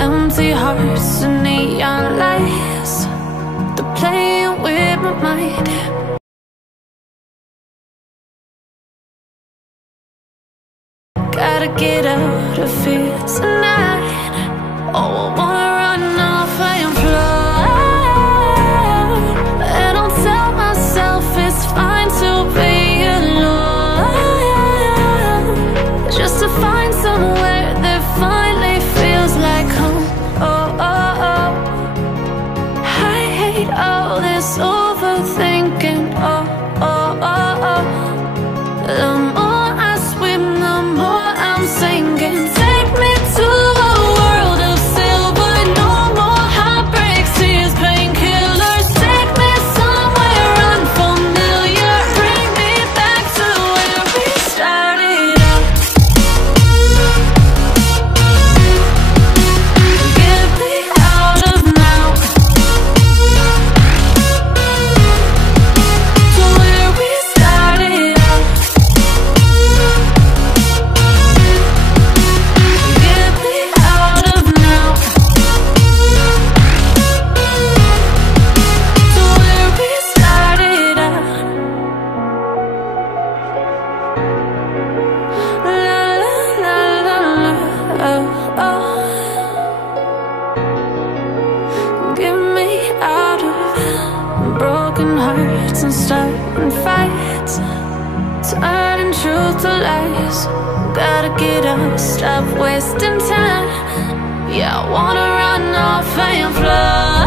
Empty hearts and neon lights, they're playing with my mind. Gotta get out of here tonight. Oh, I wanna run off and fly. And I'll tell myself it's fine to be alone, just to find somewhere that finally feels like home. Oh, oh, oh. I hate all this overthinking. Oh, oh, oh, oh. The more I swim, the more I'm sinking. Take me to a world of silver, no more heartbreaks, tears, painkillers. Take me somewhere unfamiliar, bring me back to where we started out. Get me out of now, to where we started out. Get me out of now, to where we started out. La la la la la, oh, oh. Get me out of broken hearts and starting fights, turning truth to lies. Gotta get up, stop wasting time. Yeah, I wanna run off and fly.